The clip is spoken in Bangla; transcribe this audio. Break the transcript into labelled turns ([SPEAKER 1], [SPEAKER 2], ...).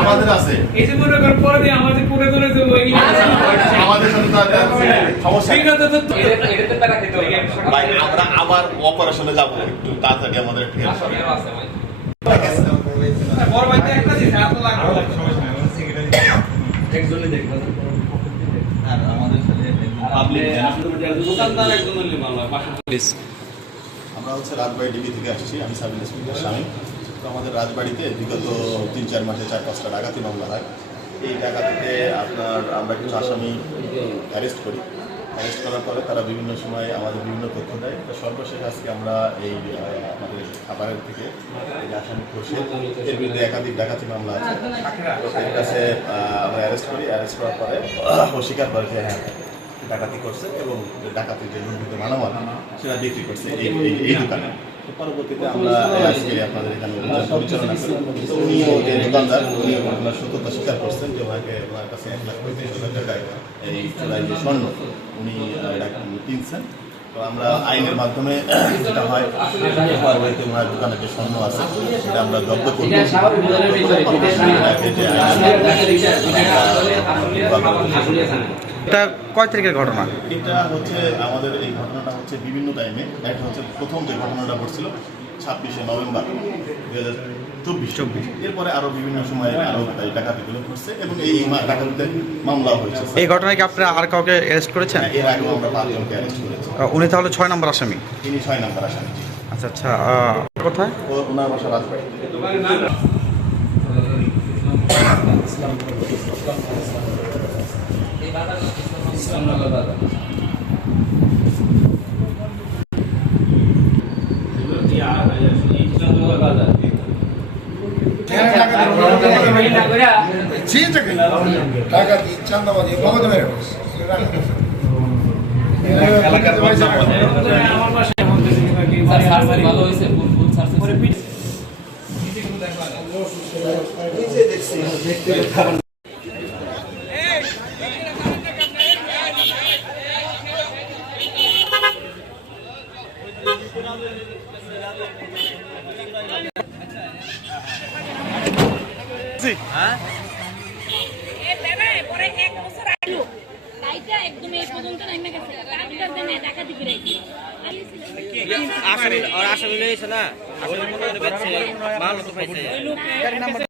[SPEAKER 1] আমাদের আছে।
[SPEAKER 2] এই যে মনে করেন পরে দিয়ে আমাদের পুরে ধরে দেবো
[SPEAKER 1] আমাদের সাথে সমস্যা নেই।
[SPEAKER 2] ঠিক আছে তো
[SPEAKER 3] এটা এটা তো টাকা খেতে হবে।
[SPEAKER 1] ভাই আমরা আবার অপারেশনে যাব একটু তাড়াতাড়ি আমাদের একটু help
[SPEAKER 3] আসলে
[SPEAKER 1] করুন।
[SPEAKER 3] আছে ভাই।
[SPEAKER 2] একটা দিন এত লাগবে।
[SPEAKER 1] আর আমাদের সাথে পাবলিক
[SPEAKER 2] দোকানদার একজন হলে ভালো হয়
[SPEAKER 1] আমরা হচ্ছে রাজবাড়ি ডিবি থেকে আসছি আমি সাব ইন্সপেক্টর স্বামী। আমাদের রাজবাড়িতে বিগত তিন, চার মাসে চার, পাঁচটা ডাকাতি মামলা হয়। এই ডাকাতিতে আপনার আমরা কিছু আসামি অ্যারেস্ট করি। অ্যারেস্ট করার পরে তারা বিভিন্ন সময় আমাদের বিভিন্ন তথ্য দেয়। তো সর্বশেষ আজকে আমরা এই আমাদের খাবারের থেকে এই আসামি খুশি এর বিরুদ্ধে একাধিক ডাকাতি মামলা আছে। তো এর কাছে আমরা অ্যারেস্ট করি। অ্যারেস্ট করার পরে ও স্বীকার করে যে হ্যাঁ ডাকাতি করছে এবং ডাকাতি যে লুণ্ঠিত মালামাল, সেটা বিক্রি করছে এই, এই- দোকানে। পরবর্তীতে আমরা আজকে আপনাদের এখানে পরিচালনা করি তো উনিও যে দোকানদার উনি ওনার সত্যতা স্বীকার করছেন যে ওনাকে ওনার কাছে এক লাখ পঁয়ত্রিশ হাজার টাকায় এই চূড়ায় যে স্বর্ণ উনি কিনছেন তো আমরা আইনের মাধ্যমে যেটা হয় পরবর্তীতে ওনার দোকানে যে স্বর্ণ আছে সেটা আমরা জব্দ করব যে
[SPEAKER 4] এটা কয় তারিখের ঘটনা?
[SPEAKER 1] এটা হচ্ছে আমাদের এই ঘটনাটা হচ্ছে বিভিন্ন টাইমে একটা হচ্ছে প্রথম যে ঘটনাটা ঘটছিল ছাব্বিশে নভেম্বর দুই হাজার চব্বিশ। চব্বিশ। এরপরে আরও বিভিন্ন সময় আরও ডাকাতিগুলো ঘটছে এবং এই মা- ডাকাতিতে মামলাও হয়েছে।
[SPEAKER 4] এই ঘটনায় কি আপনারা আর কাউকে অ্যারেস্ট করেছেন?
[SPEAKER 1] হ্যাঁ, এর আগেও আমরা পাঁচজনকে অ্যারেস্ট করেছি।
[SPEAKER 4] উনি তাহলে ছয় নম্বর আসামি?
[SPEAKER 1] তিনি ছয় নাম্বার আসামি।
[SPEAKER 4] আচ্ছা আচ্ছা আহ, কোথায়?
[SPEAKER 1] ও ওনার বাসা রাজবাড়ি।
[SPEAKER 3] এই
[SPEAKER 5] টাকা দিয়ে চান্দাবাজি বহুত মেরে
[SPEAKER 3] ভালো হয়েছে ফুল ফুল সার্চ
[SPEAKER 6] এ
[SPEAKER 7] আসামি আর আসামি লইছে না। মাল তো পাইছে।